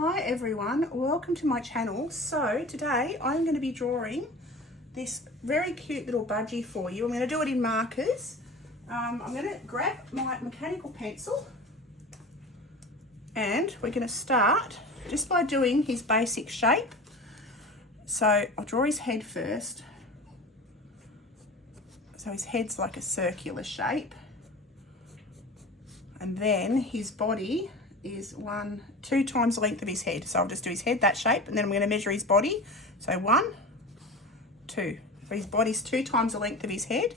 Hi everyone, welcome to my channel. So today I'm going to be drawing this very cute little budgie for you. I'm going to do it in markers. I'm going to grab my mechanical pencil and we're going to start just by doing his basic shape. So I'll draw his head first. So his head's like a circular shape, and then his body is 2 times the length of his head. So I'll just do his head that shape, and then I'm going to measure his body. So 1, 2. So his body's 2 times the length of his head.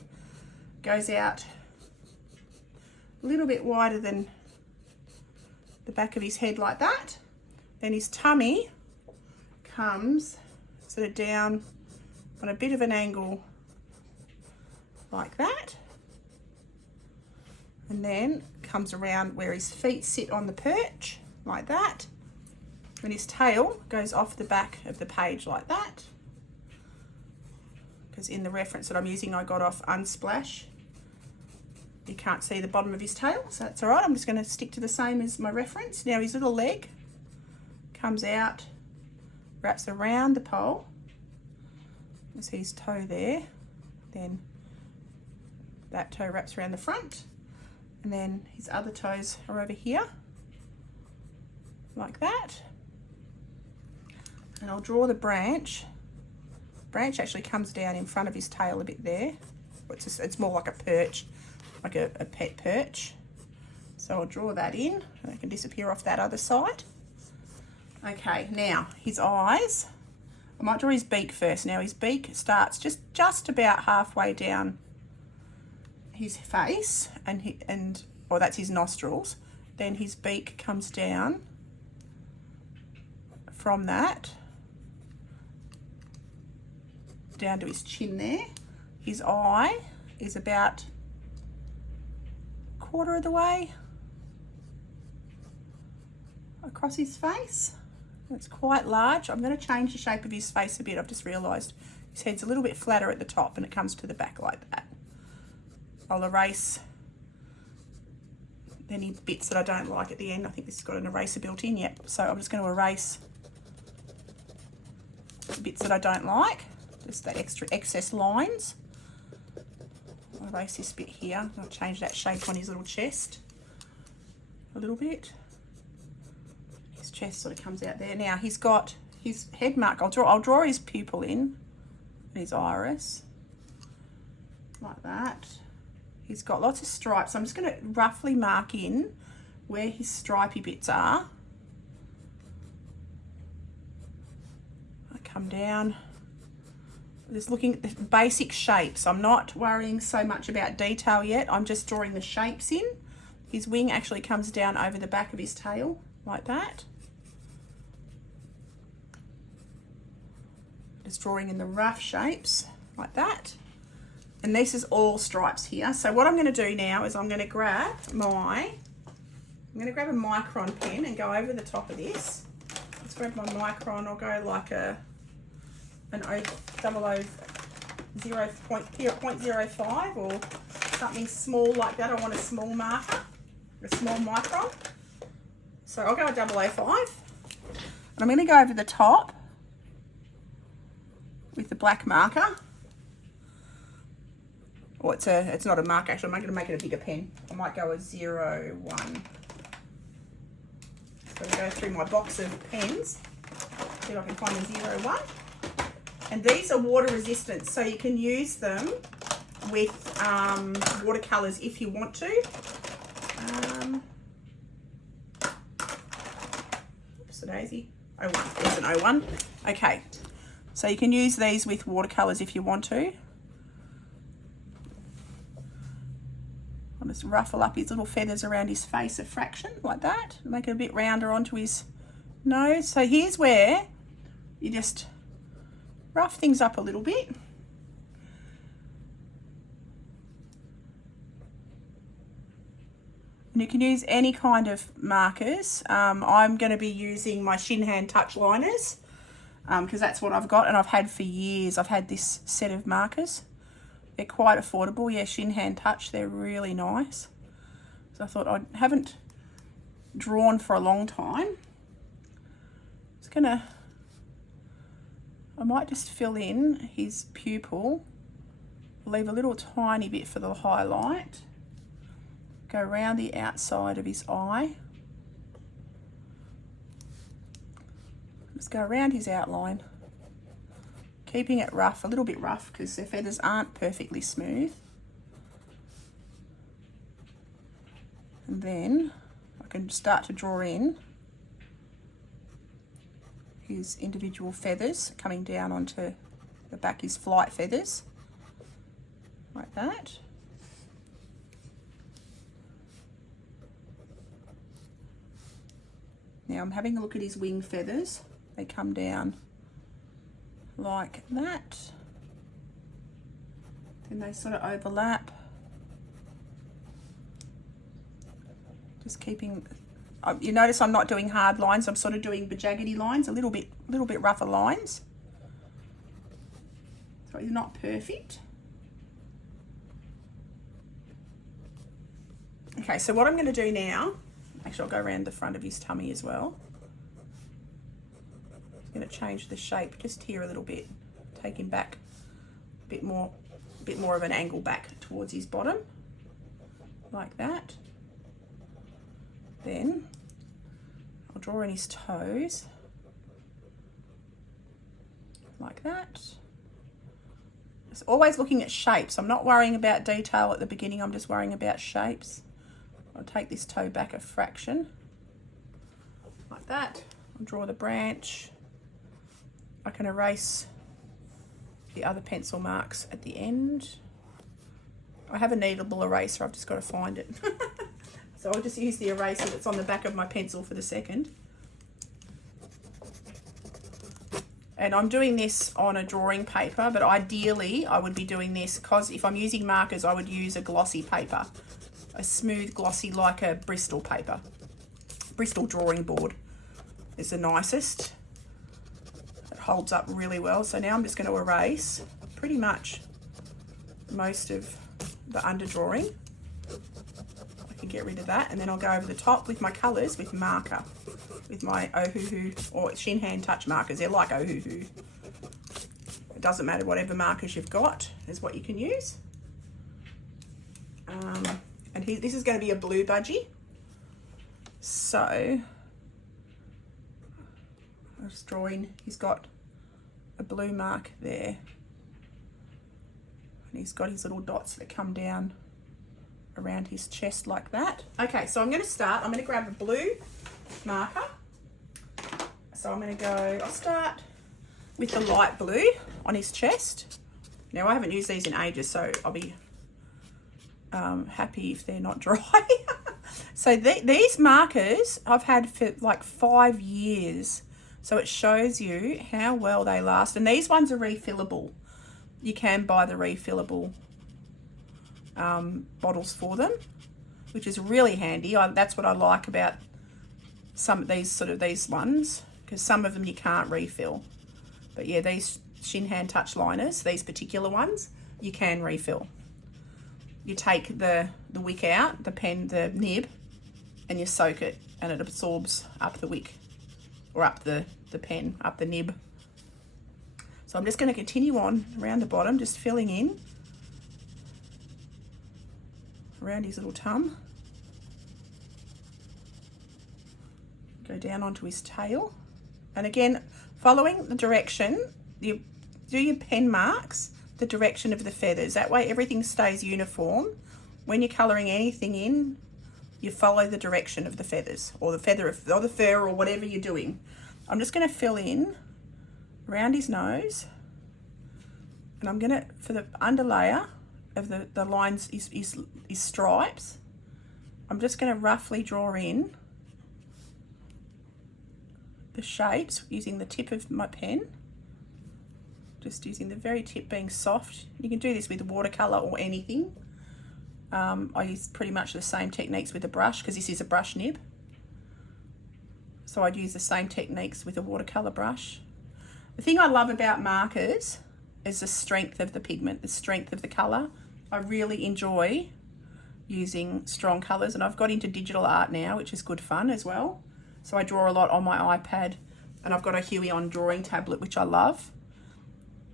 Goes out a little bit wider than the back of his head like that. Then his tummy comes sort of down on a bit of an angle like that. And then comes around where his feet sit on the perch, like that. And his tail goes off the back of the page like that. Because in the reference that I'm using, I got off Unsplash. You can't see the bottom of his tail, so that's all right. I'm just going to stick to the same as my reference. Now his little leg comes out, wraps around the pole. You see his toe there. Then that toe wraps around the front. And then his other toes are over here, like that. And I'll draw the branch. Branch actually comes down in front of his tail a bit there. It's more like a perch, like a pet perch. So I'll draw that in, and it can disappear off that other side. Okay, now his eyes. I might draw his beak first. Now his beak starts just about halfway down his face, and that's his nostrils. Then his beak comes down from that down to his chin there. His eye is about a quarter of the way across his face. It's quite large. I'm going to change the shape of his face a bit. I've just realised his head's a little bit flatter at the top and it comes to the back like that. I'll erase any bits that I don't like at the end. I think this has got an eraser built in, yep. So I'm just going to erase the bits that I don't like, just the excess lines. I'll erase this bit here. I'll change that shape on his little chest a little bit. His chest sort of comes out there. Now he's got his head mark. I'll draw his pupil in and his iris like that. He's got lots of stripes. I'm just going to roughly mark in where his stripy bits are. I come down, just looking at the basic shapes. I'm not worrying so much about detail yet. I'm just drawing the shapes in. His wing actually comes down over the back of his tail like that. Just drawing in the rough shapes like that. And this is all stripes here. So what I'm going to do now is I'm going to grab a micron pen and go over the top of this. Let's grab my micron. I'll go like an 0.05 or something small like that. I want a small marker, a small micron. So I'll go a 0.005. And I'm going to go over the top with the black marker. Or it's not a mark actually, I'm going to make it a bigger pen. I might go a 0.1. So I'll go through my box of pens, see if I can find a 0.1. And these are water resistant, so you can use them with watercolours if you want to. Oops, a daisy. 01, there's an 01. Okay, so you can use these with watercolours if you want to. I'll just ruffle up his little feathers around his face a fraction, like that. Make it a bit rounder onto his nose. So here's where you just rough things up a little bit. And you can use any kind of markers. I'm going to be using my Shin Hand Touch liners because that's what I've got and I've had for years. I've had this set of markers. They're quite affordable. Yeah, Shin Hand Touch, they're really nice. So I thought I haven't drawn for a long time. I might just fill in his pupil, leave a little tiny bit for the highlight, go around the outside of his eye, just go around his outline, keeping it rough, a little bit rough because their feathers aren't perfectly smooth. And then I can start to draw in his individual feathers coming down onto the back, his flight feathers, like that. Now I'm having a look at his wing feathers. They come down like that. Then they sort of overlap. Just keeping, you notice I'm not doing hard lines, I'm sort of doing jaggedy lines, a little bit rougher lines. So he's not perfect. Okay, so what I'm going to do now, actually I'll go around the front of his tummy as well. I'm going to change the shape just here a little bit, take him back a bit more of an angle back towards his bottom, like that. Then I'll draw in his toes, like that. Just always looking at shapes. I'm not worrying about detail at the beginning, I'm just worrying about shapes. I'll take this toe back a fraction, like that. I'll draw the branch. I can erase the other pencil marks at the end. I have a kneadable eraser, I've just got to find it. So I'll just use the eraser that's on the back of my pencil for the second. And I'm doing this on a drawing paper, but ideally I would be doing this, because if I'm using markers, I would use a glossy paper. A smooth glossy, like a Bristol paper. Bristol drawing board is the nicest. It holds up really well. So now I'm just going to erase pretty much most of the under drawing. Get rid of that, and then I'll go over the top with my colours with marker, with my Ohuhu or Shin Hand Touch markers. They're like Ohuhu. It doesn't matter, whatever markers you've got is what you can use. And this is going to be a blue budgie. So I'm just drawing, he's got a blue mark there, and he's got his little dots that come down around his chest like that. Okay, so I'm going to grab a blue marker. So I'm going to go, I'll start with the light blue on his chest. Now I haven't used these in ages, so I'll be happy if they're not dry. So these markers I've had for like 5 years, so it shows you how well they last. And these ones are refillable. You can buy the refillable bottles for them, which is really handy. That's what I like about some of these ones, because some of them you can't refill. But yeah, these Shin Hand Touch liners, these particular ones, you can refill. You take the wick out, the nib, and you soak it, and it absorbs up the wick, or up the pen, up the nib. So I'm just going to continue on around the bottom, just filling in around his little tum. Go down onto his tail. And again, following the direction, you do your pen marks, the direction of the feathers. That way everything stays uniform. When you're colouring anything in, you follow the direction of the feathers, or the feather, or the fur, or whatever you're doing. I'm just going to fill in around his nose, and I'm going to, for the underlayer of the lines is stripes, I'm just going to roughly draw in the shapes using the tip of my pen, just using the very tip, being soft. You can do this with watercolour or anything. I use pretty much the same techniques with a brush, because this is a brush nib, so I'd use the same techniques with a watercolour brush. The thing I love about markers is the strength of the pigment, the strength of the colour. I really enjoy using strong colours, and I've got into digital art now, which is good fun as well. So I draw a lot on my iPad And I've got a Huey on drawing tablet, which I love.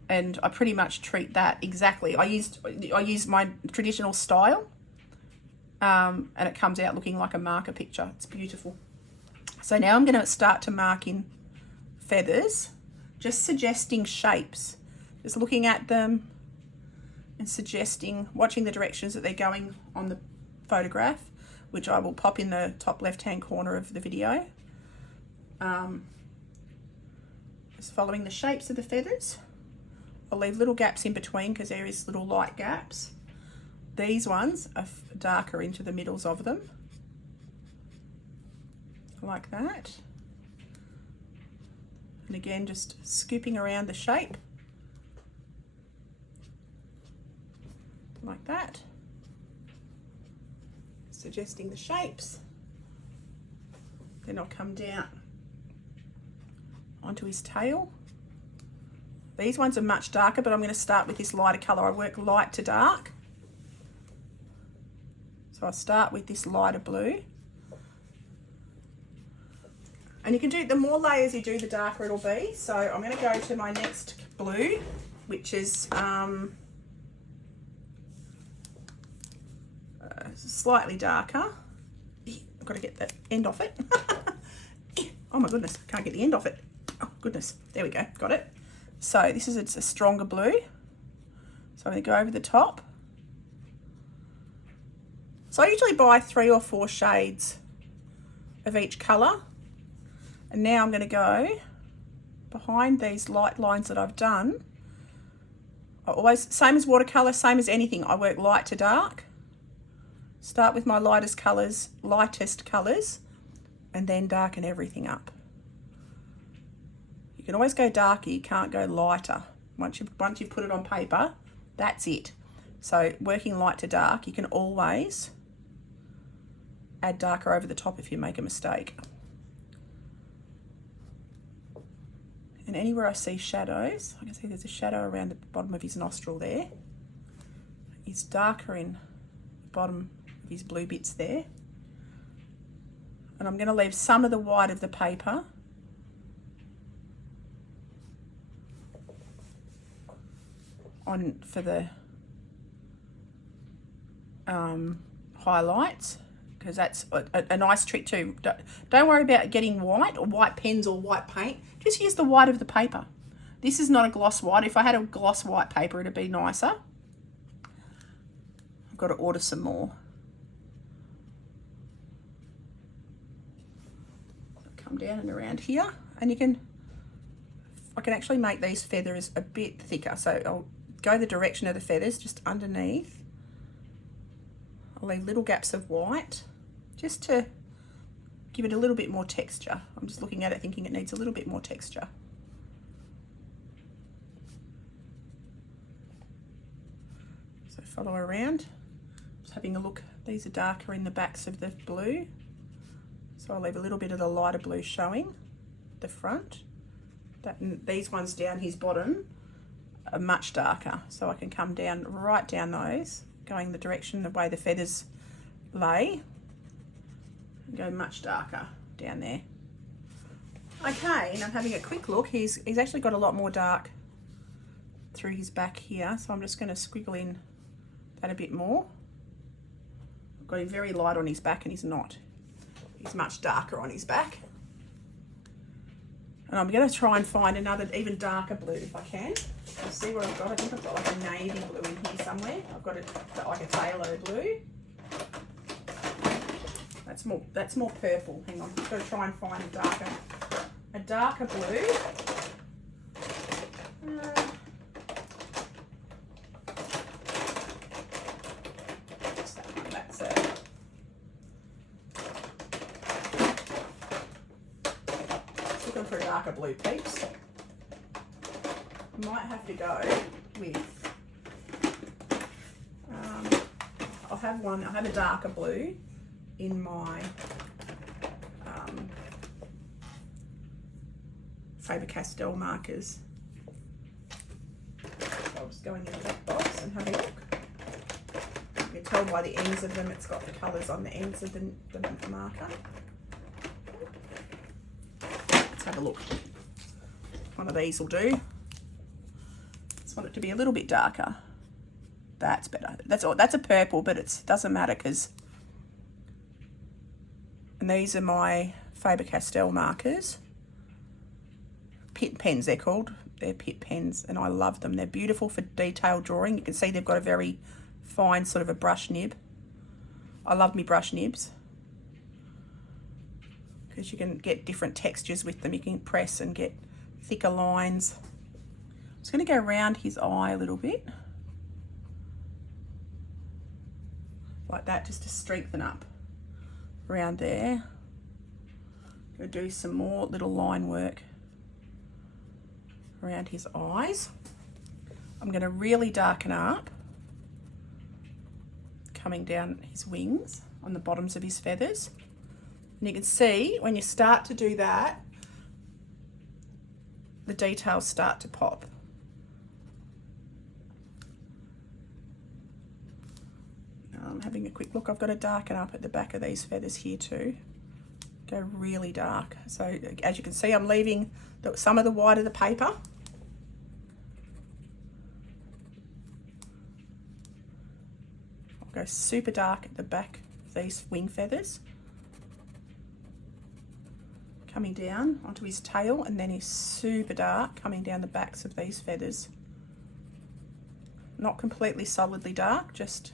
And I pretty much treat that exactly. I used my traditional style, and it comes out looking like a marker picture. It's beautiful. So now I'm going to start to mark in feathers, just suggesting shapes, just looking at them and suggesting, watching the directions that they're going on the photograph, which I will pop in the top left-hand corner of the video. Just following the shapes of the feathers. I'll leave little gaps in between because there is little light gaps. These ones are darker into the middles of them, like that. And again, just scooping around the shape, like that, suggesting the shapes. Then I'll come down onto his tail. These ones are much darker, but I'm going to start with this lighter colour. I work light to dark. So I start with this lighter blue. And you can do, the more layers you do, the darker it'll be. So I'm going to go to my next blue, which is slightly darker. I've got to get the end off it. Oh my goodness, can't get the end off it. Oh goodness, there we go, got it. So this is a stronger blue. So I'm going to go over the top. So I usually buy 3 or 4 shades of each colour. And now I'm going to go behind these light lines that I've done. I always, same as watercolour, same as anything, I work light to dark. Start with my lightest colours, and then darken everything up. You can always go darker, you can't go lighter. Once you've put it on paper, that's it. So working light to dark, you can always add darker over the top if you make a mistake. And anywhere I see shadows, I can see there's a shadow around the bottom of his nostril there. It's darker in the bottom of his blue bits there. And I'm going to leave some of the white of the paper on for the highlights, because that's a nice trick too. Don't worry about getting white or white pens or white paint. Just use the white of the paper. This is not a gloss white. If I had a gloss white paper, it'd be nicer. I've got to order some more. Come down and around here, and I can actually make these feathers a bit thicker. So I'll go the direction of the feathers just underneath. I'll leave little gaps of white just to give it a little bit more texture. I'm just looking at it thinking it needs a little bit more texture. So follow around, just having a look. These are darker in the backs of the blue. So I'll leave a little bit of the lighter blue showing the front. These ones down his bottom are much darker. So I can come down, right down those, going the direction, the way the feathers lay. And go much darker down there. Okay, and I'm having a quick look. He's actually got a lot more dark through his back here. So I'm just going to squiggle in that a bit more. I've got him very light on his back and he's not. He's much darker on his back. And I'm going to try and find another even darker blue if I can. I'll see what I've got. I think I've got like a navy blue in here somewhere. I've got like a phthalo blue. That's more purple. Hang on, I've got to try and find a darker blue. What's that one? That's looking for a darker blue, peeps. Might have to go with. I'll have a darker blue in my Faber-Castell markers. So I'll just go into that box and have a look. You can tell by the ends of them, it's got the colours on the ends of the marker. Let's have a look. One of these will do. Just want it to be a little bit darker. That's better. That's all. That's a purple, but it doesn't matter because. And these are my Faber-Castell markers. Pit pens, they're called. They're pit pens, and I love them. They're beautiful for detailed drawing. You can see they've got a very fine sort of a brush nib. I love me brush nibs because you can get different textures with them. You can press and get thicker lines. I'm just going to go around his eye a little bit. Like that, just to strengthen up around there. Going to do some more little line work around his eyes. I'm going to really darken up, coming down his wings on the bottoms of his feathers. And you can see when you start to do that, the details start to pop. Now I'm having a quick look. I've got to darken up at the back of these feathers here too. Go really dark. So as you can see, I'm leaving some of the white of the paper. I'll go super dark at the back of these wing feathers. Coming down onto his tail, and then he's super dark coming down the backs of these feathers. Not completely solidly dark, just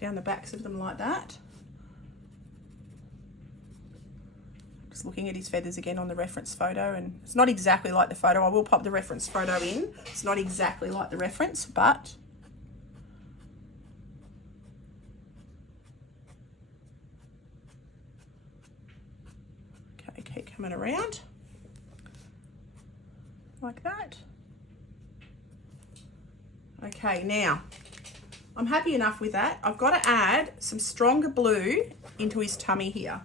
down the backs of them like that. Just looking at his feathers again on the reference photo, and it's not exactly like the photo. I will pop the reference photo in. It's not exactly like the reference, but okay, keep coming around like that. Okay, now I'm happy enough with that. I've got to add some stronger blue into his tummy here.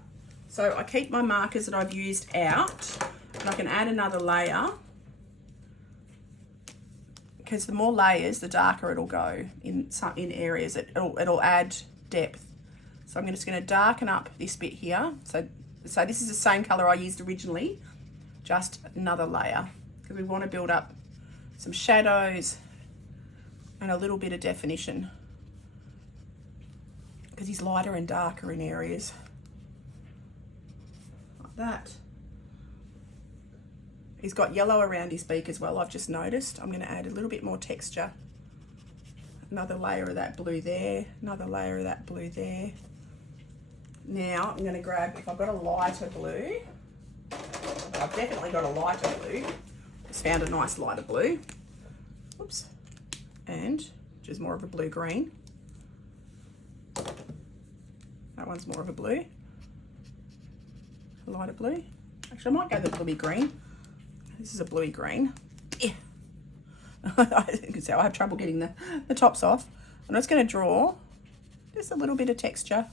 So I keep my markers that I've used out, and I can add another layer because the more layers, the darker it'll go in areas. It'll add depth. So I'm just going to darken up this bit here. So this is the same color I used originally, just another layer because we want to build up some shadows and a little bit of definition because he's lighter and darker in areas. That. He's got yellow around his beak as well, I've just noticed. I'm going to add a little bit more texture. Another layer of that blue there, another layer of that blue there. Now I'm going to grab, if I've got a lighter blue, I've definitely got a lighter blue. Just found a nice lighter blue. Oops. And which is more of a blue-green. That one's more of a blue. Lighter blue. Actually, I might go the bluey green. This is a bluey green. Yeah. You can see I have trouble getting the tops off. I'm just going to draw just a little bit of texture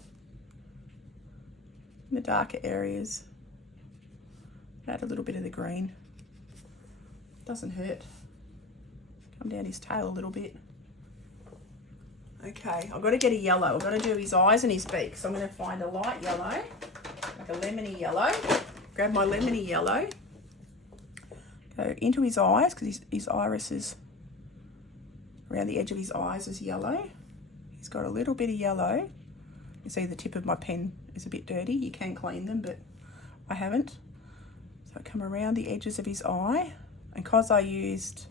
in the darker areas. Add a little bit of the green. Doesn't hurt. Come down his tail a little bit. Okay, I've got to get a yellow. I've got to do his eyes and his beak. So I'm going to find a light yellow. A lemony yellow. Grab my lemony yellow. Go into his eyes because his iris is around the edge of his eyes is yellow. He's got a little bit of yellow. You see the tip of my pen is a bit dirty. You can clean them, but I haven't. So I come around the edges of his eye, and because I used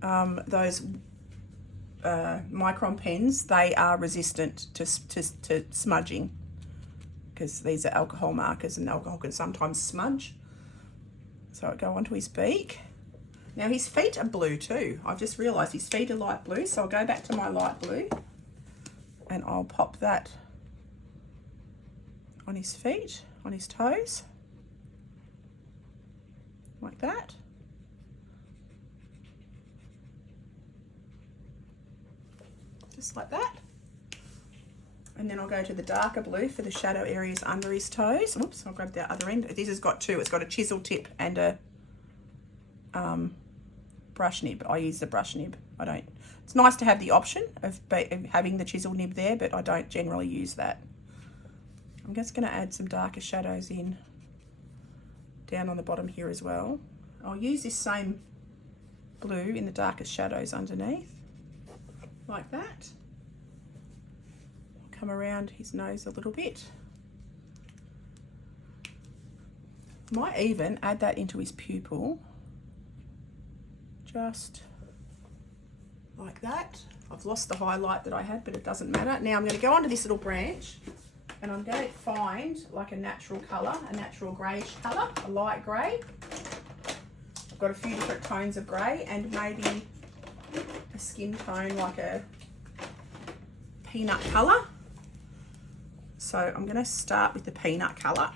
those micron pens, they are resistant to smudging, because these are alcohol markers and alcohol can sometimes smudge. So I go onto his beak. Now his feet are blue too. I've just realised his feet are light blue, so I'll go back to my light blue and I'll pop that on his feet, on his toes, like that. Just like that. And then I'll go to the darker blue for the shadow areas under his toes. Whoops, I'll grab the other end. This has got two. It's got a chisel tip and a brush nib. I use the brush nib. I don't. It's nice to have the option of having the chisel nib there, but I don't generally use that. I'm just going to add some darker shadows in down on the bottom here as well. I'll use this same blue in the darkest shadows underneath, like that. Come around his nose a little bit. Might even add that into his pupil, just like that. I've lost the highlight that I had, but it doesn't matter. Now I'm going to go onto this little branch and I'm going to find like a natural colour, a natural greyish colour, a light grey. I've got a few different tones of grey and maybe a skin tone like a peanut colour. So I'm going to start with the peanut colour.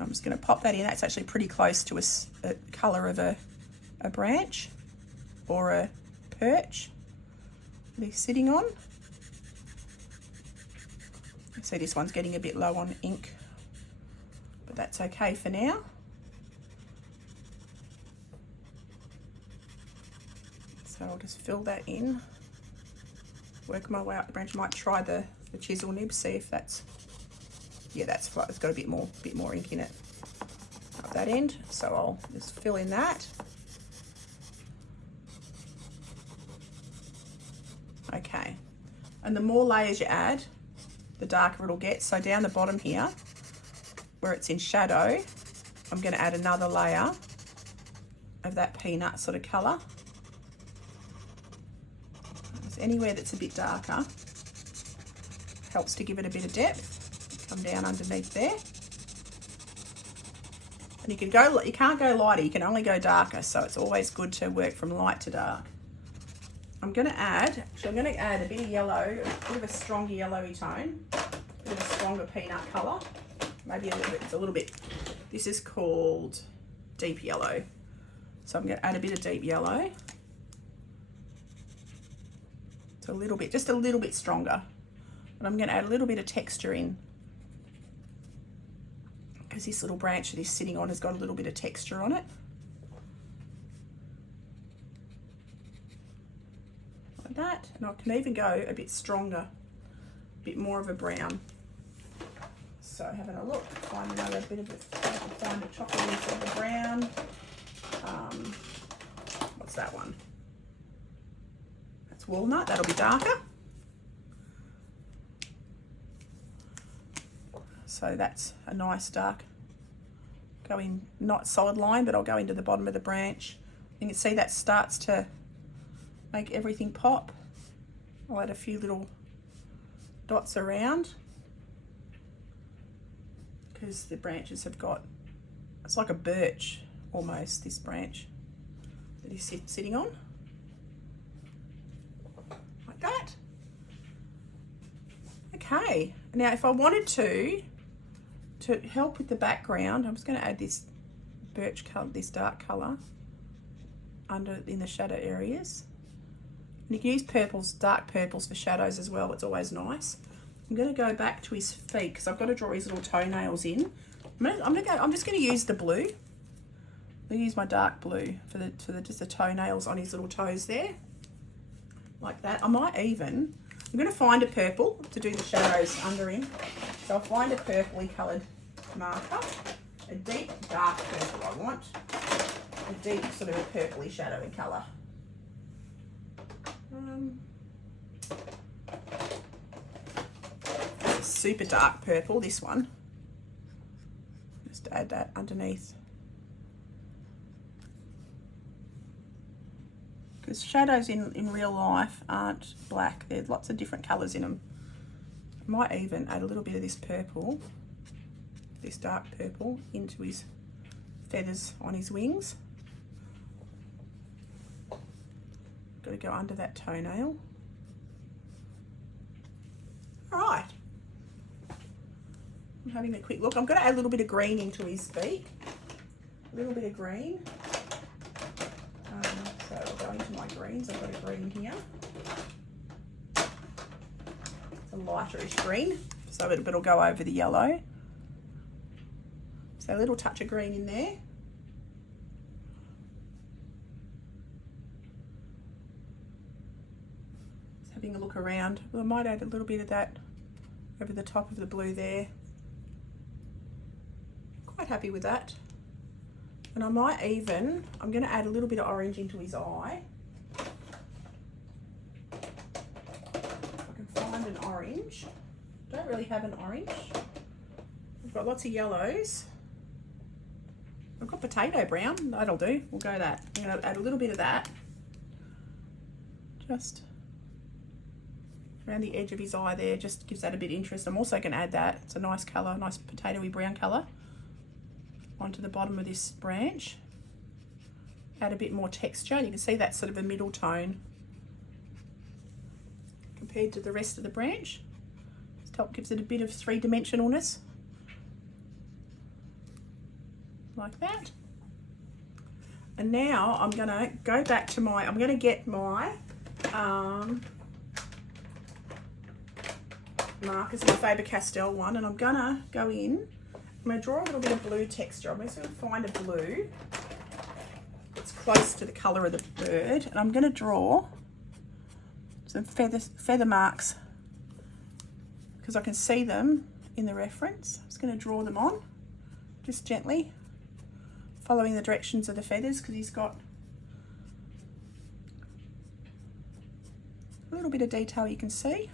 I'm just going to pop that in. That's actually pretty close to a colour of a branch or a perch that he's sitting on. See, this one's getting a bit low on ink, but that's okay for now. So I'll just fill that in, work my way up the branch. I might try the chisel nib, see if that's, yeah, that's flat. It's got a bit more ink in it up that end. So I'll just fill in that. Okay, and the more layers you add, the darker it'll get. So down the bottom here, where it's in shadow, I'm going to add another layer of that peanut sort of colour. Anywhere that's a bit darker helps to give it a bit of depth. Come down underneath there, and you can't go lighter, you can only go darker, so it's always good to work from light to dark. I'm going to add a bit of yellow, a bit of a stronger yellowy tone, a bit of a stronger peanut colour, maybe a little bit, this is called deep yellow, so I'm going to add a bit of deep yellow. It's just a little bit stronger, and I'm going to add a little bit of texture in, because this little branch that he's sitting on has got a little bit of texture on it. Like that, and I can even go a bit stronger, a bit more of a brown. So having a look, find another bit of find a chocolate of the brown. What's that one? That's walnut, that'll be darker. So that's a nice dark, go in, not solid line, but I'll go into the bottom of the branch. You can see that starts to make everything pop. I'll add a few little dots around, because the branches have got, it's like a birch almost, this branch that he's sitting on. Like that. Okay, now if I wanted to help with the background, I'm just going to add this birch colour, this dark colour under in the shadow areas. And you can use purples, dark purples for shadows as well. It's always nice. I'm going to go back to his feet because I've got to draw his little toenails in. I'm just going to use the blue. I'm going to use my dark blue for just the toenails on his little toes there, like that. I'm going to find a purple to do the shadows under him. So I'll find a purpley coloured marker, a deep dark purple I want, a deep sort of a purpley shadowy colour. Super dark purple, this one. Just add that underneath. Because shadows in real life aren't black, there's lots of different colours in them. I might even add a little bit of this purple, this dark purple, into his feathers on his wings. Got to go under that toenail. All right. I'm having a quick look. I'm going to add a little bit of green into his beak. A little bit of green. So I'll go into my greens. I've got a green here. It's a lighterish green, so it'll go over the yellow. So a little touch of green in there. Just having a look around. Well, I might add a little bit of that over the top of the blue there. Quite happy with that. And I might even, I'm going to add a little bit of orange into his eye. If I can find an orange. Don't really have an orange. I've got lots of yellows. I've got potato brown, that'll do. We'll go that. I'm going to add a little bit of that. Just around the edge of his eye there, just gives that a bit of interest. I'm also going to add that, it's a nice colour, nice potatoey brown colour, onto the bottom of this branch. Add a bit more texture. You can see that's sort of a middle tone compared to the rest of the branch. This top gives it a bit of three-dimensionalness, like that. And now I'm going to go back to my, I'm going to get my markers, my Faber-Castell one, and I'm going to go in. I'm going to draw a little bit of blue texture. I'm just going to find a blue that's close to the colour of the bird, and I'm going to draw some feather marks because I can see them in the reference. I'm just going to draw them on, just gently, following the directions of the feathers, because he's got a little bit of detail you can see.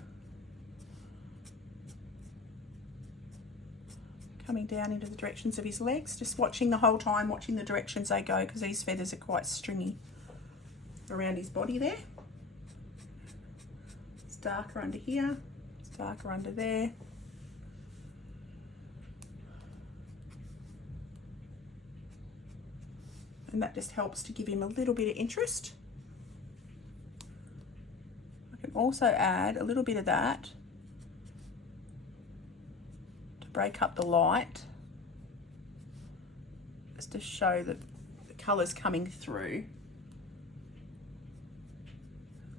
Coming down into the directions of his legs, just watching the whole time, watching the directions they go, because these feathers are quite stringy around his body there. It's darker under here, it's darker under there. And that just helps to give him a little bit of interest. I can also add a little bit of that break up the light, just to show that the colours coming through,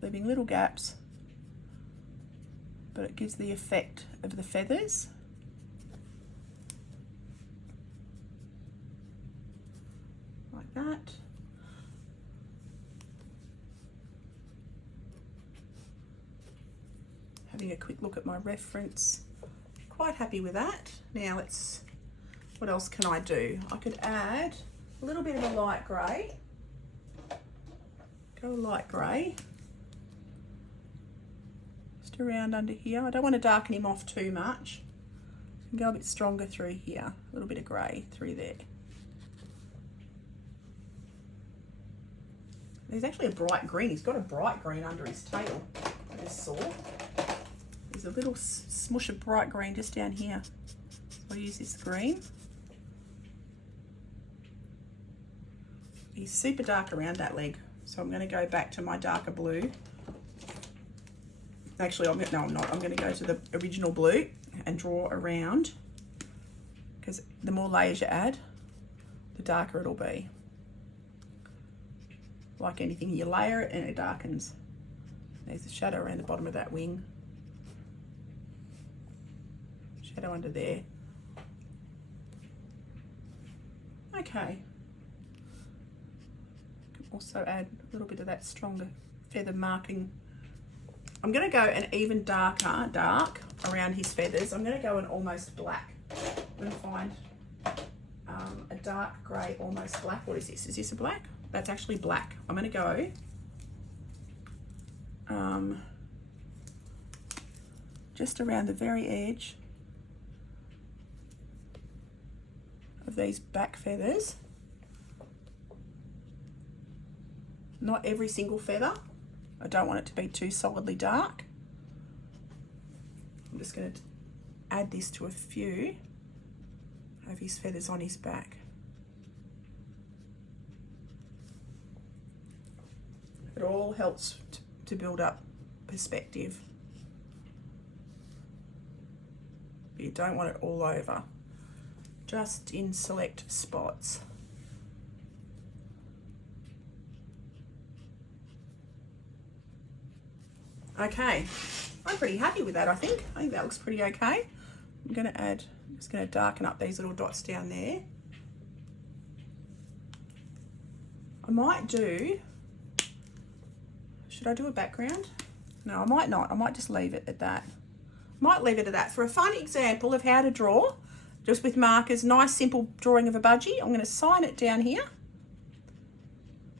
leaving little gaps, but it gives the effect of the feathers. Like that. Having a quick look at my reference. Quite happy with that. Now let's, what else can I do? I could add a little bit of a light grey. Go light grey. Just around under here. I don't want to darken him off too much. I can go a bit stronger through here. A little bit of grey through there. There's actually a bright green. He's got a bright green under his tail. I just saw. There's a little smush of bright green just down here. So I'll use this green. He's super dark around that leg, so I'm going to go back to my darker blue. Actually, I'm not. I'm going to go to the original blue and draw around, because the more layers you add, the darker it'll be. Like anything, you layer it and it darkens. There's a shadow around the bottom of that wing. Shadow under there. Okay. Can also add a little bit of that stronger feather marking. I'm going to go an even dark around his feathers. I'm going to go an almost black. I'm going to find a dark grey, almost black. What is this? Is this a black? That's actually black. I'm going to go just around the very edge of these back feathers. Not every single feather. I don't want it to be too solidly dark. I'm just going to add this to a few of his feathers on his back. It all helps to build up perspective. But you don't want it all over. Just in select spots. Okay, I'm pretty happy with that, I think. I think that looks pretty okay. I'm going to add, I'm just going to darken up these little dots down there. I might do, should I do a background? No, I might not. I might just leave it at that. Might leave it at that. For a fun example of how to draw just with markers. Nice simple drawing of a budgie. I'm going to sign it down here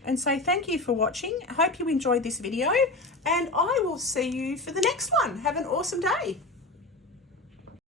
and say thank you for watching. I hope you enjoyed this video, and I will see you for the next one. Have an awesome day.